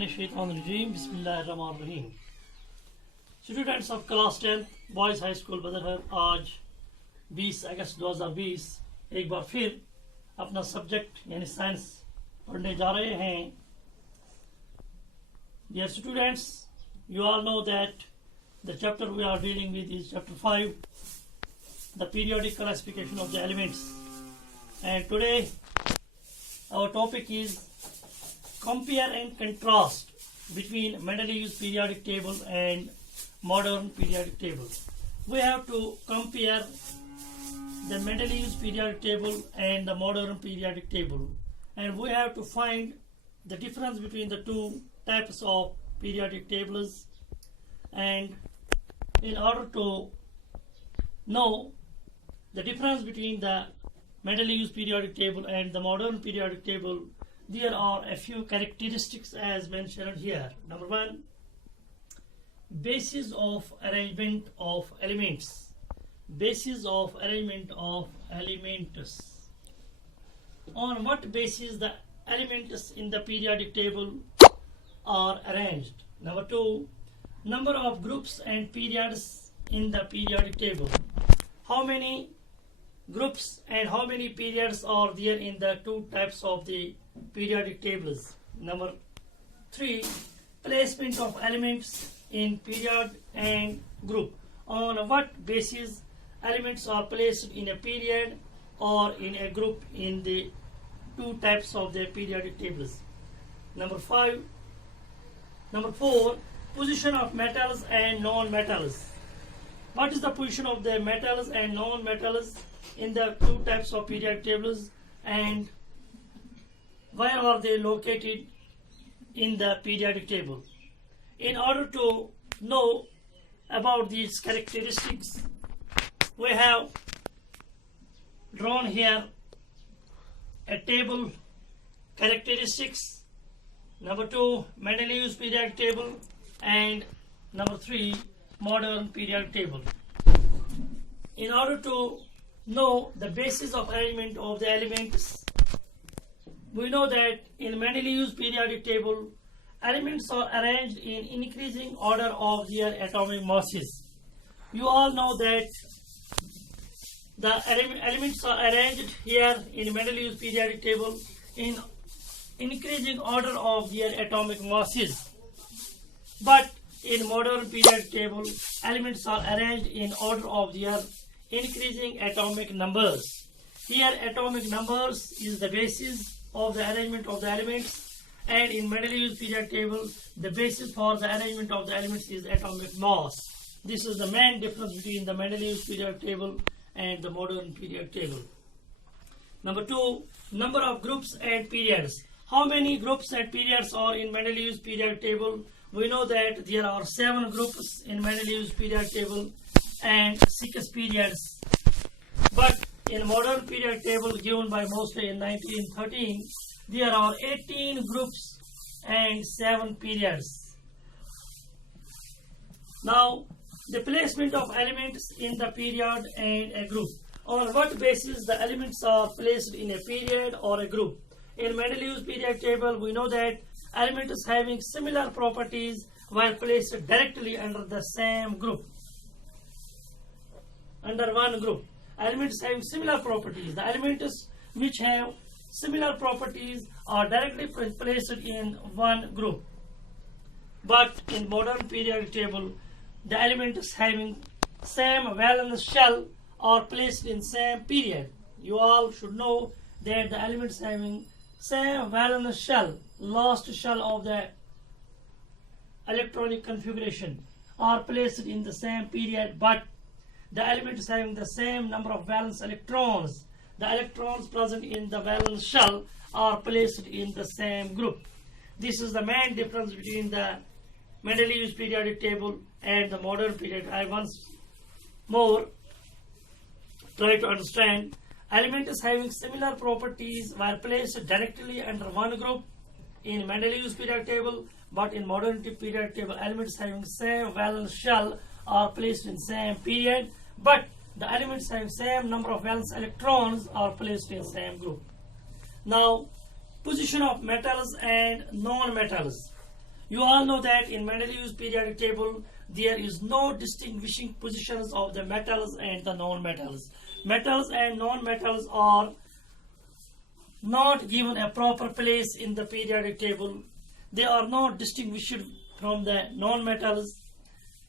बिस्मिल्लाहिर्रहमानिर्रहीम। Students of class 10 boys high school Badarhar, आज 20 अगस्त 2020 एक बार फिर अपना सब्जेक्ट यानी साइंस पढ़ने जा रहे हैं। Dear students, you all know that the chapter we are dealing with is chapter 5, the periodic classification of the elements. And today our topic is compare and contrast between Mendeleev's periodic table and modern periodic table. We have to compare the Mendeleev's periodic table and the modern periodic table, and we have to find the difference between the two types of periodic tables. And in order to know the difference between the Mendeleev's periodic table and the modern periodic table, there are a few characteristics as mentioned here. Number one, basis of arrangement of elements. Basis of arrangement of elements. On what basis the elements in the periodic table are arranged. Number two, number of groups and periods in the periodic table. How many groups and how many periods are there in the two types of the periodic tables. Number 3, placement of elements in period and group. On what basis elements are placed in a period or in a group in the two types of the periodic tables. Number 4, position of metals and non-metals. What is the position of the metals and non-metals in the two types of periodic tables, and where are they located in the periodic table? In order to know about these characteristics, we have drawn here a table characteristics. Number 2, Mendeleev's periodic table, and number 3, modern periodic table. In order to know the basis of arrangement of the elements, we know that in Mendeleev's periodic table, elements are arranged in increasing order of their atomic masses. You all know that the elements are arranged here in Mendeleev's periodic table in increasing order of their atomic masses. But in modern periodic table, elements are arranged in order of their increasing atomic numbers. Here atomic numbers is the basis of the arrangement of the elements, and in Mendeleev's periodic table the basis for the arrangement of the elements is atomic mass. This is the main difference between the Mendeleev's periodic table and the modern periodic table. Number 2, number of groups and periods. How many groups and periods are in Mendeleev's periodic table? We know that there are 7 groups in Mendeleev's periodic table and 6 periods. But in modern periodic table given by Moseley in 1913, there are 18 groups and 7 periods. Now, the placement of elements in the period and a group. On what basis the elements are placed in a period or a group? In Mendeleev's periodic table, we know that elements having similar properties were placed directly under the same group. Under one group. Elements having similar properties. The elements which have similar properties are directly placed in one group. But in modern periodic table, the elements having same valence shell are placed in same period. You all should know that the elements having same valence shell, last shell of the electronic configuration, are placed in the same period, but the elements having the same number of valence electrons, the electrons present in the valence shell, are placed in the same group. This is the main difference between the Mendeleev's periodic table and the modern period. I once more try to understand. Elements having similar properties were placed directly under one group in Mendeleev's periodic table, but in modern periodic table, elements having same valence shell are placed in same period, but the elements having same number of valence electrons are placed in same group. Now, position of metals and non-metals. You all know that in Mendeleev's periodic table there is no distinguishing positions of the metals and the non-metals. Metals and non-metals are not given a proper place in the periodic table. They are not distinguished from the non-metals.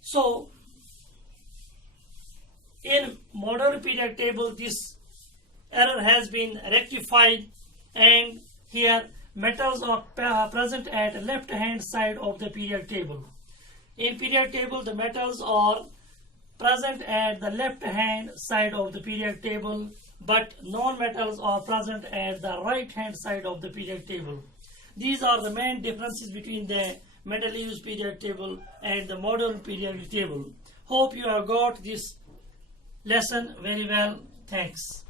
So in modern periodic table this error has been rectified, and here metals are present at left hand side of the periodic table. In periodic table the metals are present at the left hand side of the periodic table, but non-metals are present at the right hand side of the periodic table. These are the main differences between the Mendeleev's periodic table and the modern periodic table. Hope you have got this lesson very well. Thanks.